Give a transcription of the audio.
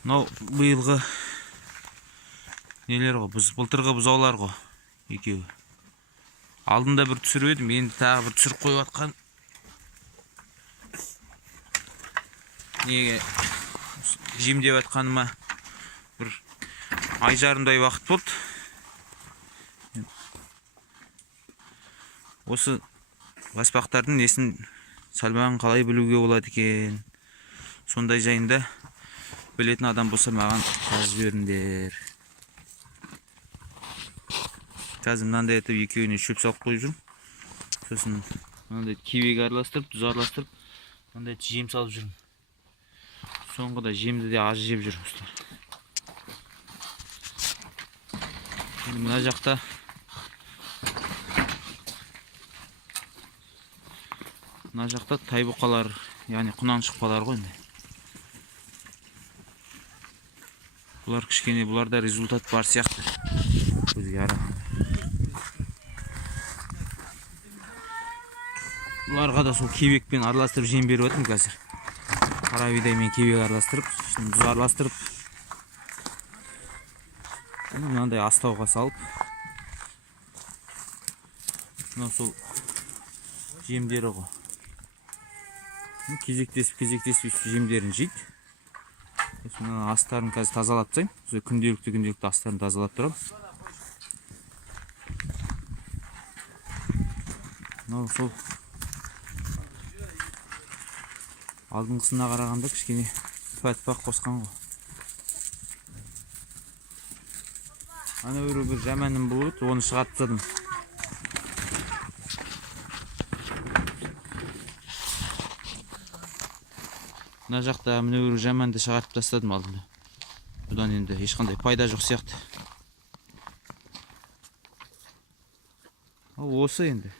Мынау быйылғы нелер ғой, былтырғы бұзаулар ғой, екеуі. Алдында бір түсіріп едім, енді тағы бір түсіріп қойып атқан. Неге жемдеп атқаныма бір ай жарымдай уақыт болды. Осы баспақтардың несін салмағын қалай білуге болады екен? Сондай жайында білетін адам болса маған жазып жіберіңдер. Қазір мынандай етіп екеуіне шөп салып қойып жүрмін. Сосын мынандай кебек араластырып, тұз араластырып, мынандай жем салып жүрмін. Соңғыда жемді де аз жеп жүр. Мына жақта тай бұқалар, яғни құнан шықпалар ғой. Бұлар кішкене, бұларда результат бар сияқты. Көзге ара. Бұларға да сол кебекпен араластырып жем беріп өттім қазір. Қара бидаймен кебек араластырып, тұз араластырып, мынандай астауға салып, мынау сол жемдері ғой. Кезектесіп жемдерін жейді. Астарын қазір тазалап тастаймын. Күнделікті астарын тазалап тұрам. Мынау сол алдыңғысына қарағанда кішкене түпа-түпақ қосқан ғой. Ана бір жаманым болды, оны шығарып тастадым. Мына жақта мына жаманды шығарып тастадым алдында. Бұдан енді ешқандай пайда жоқ сияқты. Осы енді.